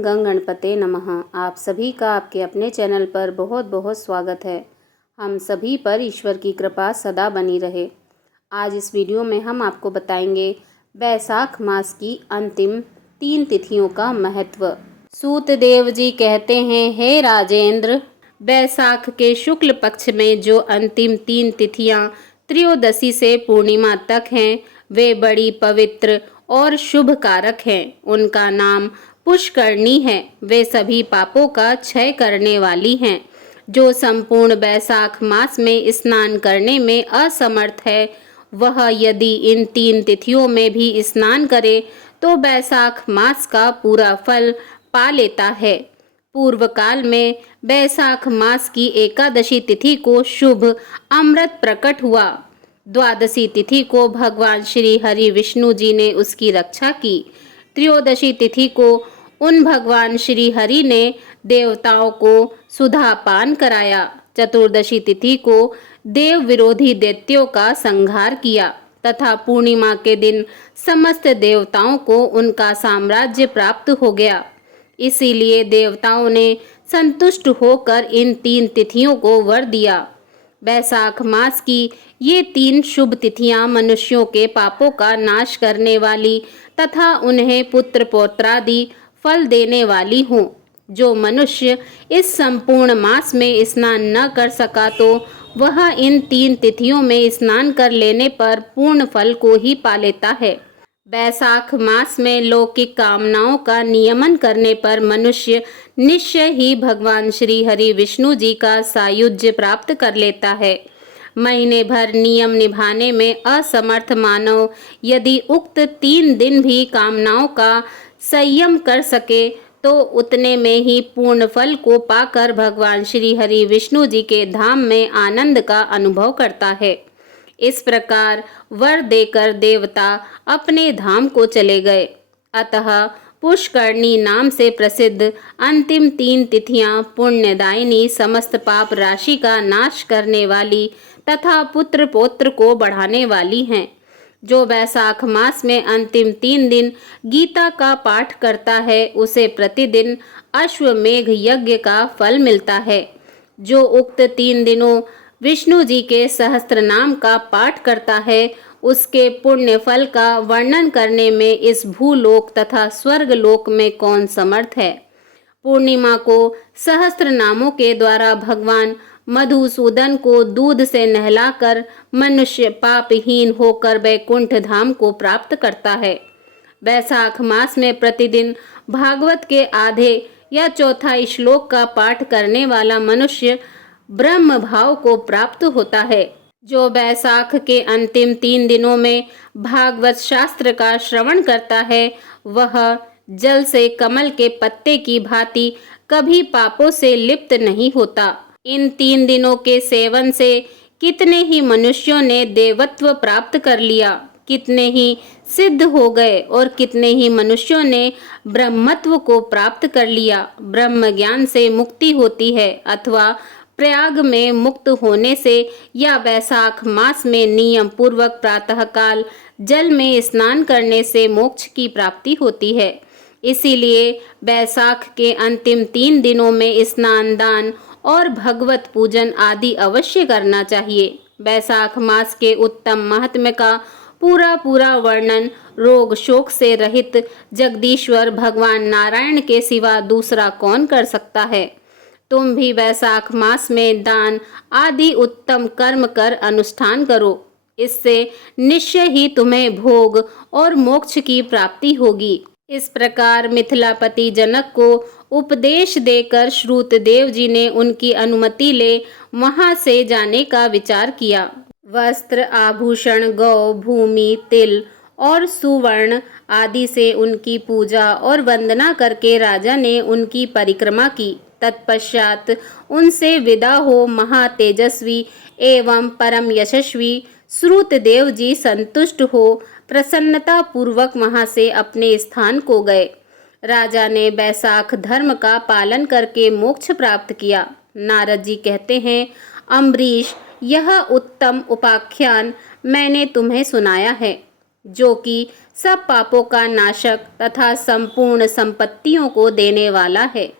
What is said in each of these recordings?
ओम गंग गणपते नमः। आप सभी का आपके अपने चैनल पर बहुत बहुत स्वागत है। हम सभी पर ईश्वर की कृपा सदा बनी रहे। आज इस वीडियो में हम आपको बताएंगे बैसाख मास की अंतिम 3 तिथियों का महत्व। सूत देव जी कहते हैं, हे राजेंद्र, बैसाख के शुक्ल पक्ष में जो अंतिम 3 तिथियां त्रयोदशी से पूर्णिमा तक हैं, वे बड़ी पवित्र और शुभ कारक हैं। उनका नाम पुष्करणी है। वे सभी पापों का क्षय करने वाली हैं। जो संपूर्ण बैसाख मास में स्नान करने में असमर्थ है, वह यदि इन 3 तिथियों में भी स्नान करे तो बैसाख मास का पूरा फल पा लेता है। पूर्व काल में बैसाख मास की एकादशी तिथि को शुभ अमृत प्रकट हुआ। द्वादशी तिथि को भगवान श्री हरि विष्णु जी ने उसकी रक्षा की। त्रयोदशी तिथि को उन भगवान श्री हरि ने देवताओं को सुधा पान कराया। चतुर्दशी तिथि को देव विरोधी दैत्यों का संहार किया तथा पूर्णिमा के दिन समस्त देवताओं को उनका साम्राज्य प्राप्त हो गया। इसीलिए देवताओं ने संतुष्ट होकर इन 3 तिथियों को वर दिया। बैसाख मास की ये 3 शुभ तिथियां मनुष्यों के पापों का नाश करने वाली तथा उन्हें पुत्र पौत्रादि फल देने वाली हों। जो मनुष्य इस संपूर्ण मास में स्नान न कर सका तो वह इन 3 तिथियों में स्नान कर लेने पर पूर्ण फल को ही पा लेता है। बैसाख मास में लौकिक कामनाओं का नियमन करने पर मनुष्य निश्चय ही भगवान श्री हरि विष्णु जी का सायुज्य प्राप्त कर लेता है। महीने भर नियम निभाने में असमर्थ मानव यदि उक्त 3 दिन भी कामनाओं का संयम कर सके तो उतने में ही पूर्ण फल को पाकर भगवान श्री हरि विष्णु जी के धाम में आनंद का अनुभव करता है। इस प्रकार वर देकर देवता अपने धाम को चले गए। अतः पुष्करणी नाम से प्रसिद्ध अंतिम 3 तिथियां पुण्यदायिनी, समस्त पाप राशि का नाश करने वाली तथा पुत्र पौत्र को बढ़ाने वाली हैं। जो बैसाख मास में अंतिम 3 दिन गीता का पाठ करता है, उसे प्रतिदिन अश्वमेघ यज्ञ का फल मिलता है। जो उक्त 3 दिनों विष्णु जी के सहस्त्र नाम का पाठ करता है, उसके पुण्य फल का वर्णन करने में इस भूलोक तथा स्वर्ग लोक में कौन समर्थ है। पूर्णिमा को सहस्त्र नामों के द्वारा भगवान मधुसूदन को दूध से नहलाकर मनुष्य पापहीन होकर वैकुंठ धाम को प्राप्त करता है। बैसाख मास में प्रतिदिन भागवत के आधे या चौथा श्लोक का पाठ करने वाला मनुष्य ब्रह्म भाव को प्राप्त होता है। जो बैसाख के अंतिम 3 दिनों में भागवत शास्त्र का श्रवण करता है, वह जल से कमल के पत्ते की भांति कभी पापों से लिप्त नहीं होता। इन 3 दिनों के सेवन से कितने ही मनुष्यों ने देवत्व प्राप्त कर लिया, कितने ही सिद्ध हो गए और कितने ही मनुष्यों ने ब्रह्मत्व को प्राप्त कर लिया। ब्रह्म ज्ञान से मुक्ति होती है अथवा प्रयाग में मुक्त होने से या बैसाख मास में नियम पूर्वक प्रातःकाल जल में स्नान करने से मोक्ष की प्राप्ति होती है। इसीलिए बैसाख के अंतिम 3 दिनों में स्नान, दान और भगवत पूजन आदि अवश्य करना चाहिए। बैसाख मास के उत्तम महात्म्य का पूरा वर्णन रोग शोक से रहित जगदीश्वर भगवान नारायण के सिवा दूसरा कौन कर सकता है। तुम भी बैसाख मास में दान आदि उत्तम कर्म कर अनुष्ठान करो। इससे निश्चय ही तुम्हें भोग और मोक्ष की प्राप्ति होगी। इस प्रकार मिथिलापति जनक को उपदेश देकर श्रुतदेव जी ने उनकी अनुमति ले वहां से जाने का विचार किया। वस्त्र, आभूषण, गौ, भूमि, तिल और सुवर्ण आदि से उनकी पूजा और वंदना करके राजा ने उनकी परिक्रमा की। तत्पश्चात उनसे विदा हो महातेजस्वी एवं परम यशस्वी श्रुतदेव जी संतुष्ट हो प्रसन्नता पूर्वक वहां से अपने स्थान को गए। राजा ने बैसाख धर्म का पालन करके मोक्ष प्राप्त किया। नारद जी कहते हैं, अम्बरीश, यह उत्तम उपाख्यान मैंने तुम्हें सुनाया है। जो कि सब पापों का नाशक तथा संपूर्ण संपत्तियों को देने वाला है।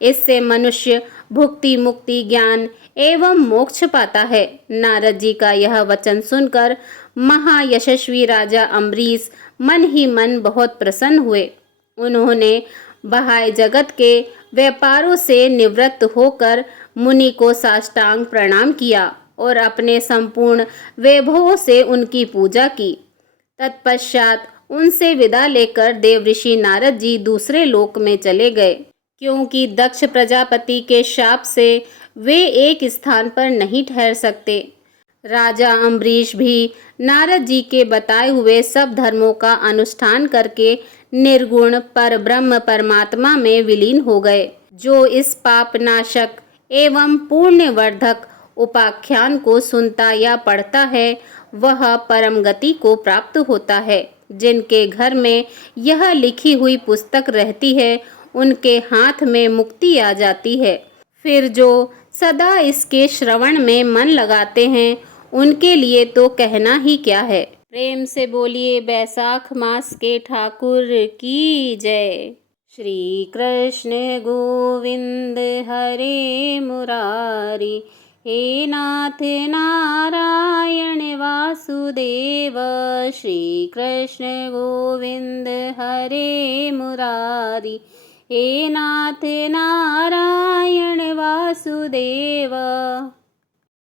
इससे मनुष्य भुक्ति मुक्ति ज्ञान एवं मोक्ष पाता है। नारद जी का यह वचन सुनकर महायशस्वी राजा अम्बरीश मन ही मन बहुत प्रसन्न हुए। उन्होंने बाह्य जगत के व्यापारों से निवृत्त होकर मुनि को साष्टांग प्रणाम किया और अपने संपूर्ण वैभवों से उनकी पूजा की। तत्पश्चात उनसे विदा लेकर देवऋषि नारद जी दूसरे लोक में चले गए, क्योंकि दक्ष प्रजापति के शाप से वे एक स्थान पर नहीं ठहर सकते। राजा अम्बरीश भी नारद जी के बताए हुए सब धर्मों का अनुष्ठान करके निर्गुण परब्रह्म परमात्मा में विलीन हो गए। जो इस पाप नाशक एवं पुण्यवर्धक उपाख्यान को सुनता या पढ़ता है वह परम गति को प्राप्त होता है। जिनके घर में यह लिखी हुई पुस्तक रहती है उनके हाथ में मुक्ति आ जाती है। फिर जो सदा इसके श्रवण में मन लगाते हैं उनके लिए तो कहना ही क्या है। प्रेम से बोलिए बैसाख मास के ठाकुर की जय। श्री कृष्ण गोविंद हरे मुरारी, हे नाथ नारायण वासुदेव। श्री कृष्ण गोविंद हरे मुरारी, हे नाथ नारायण वासुदेव।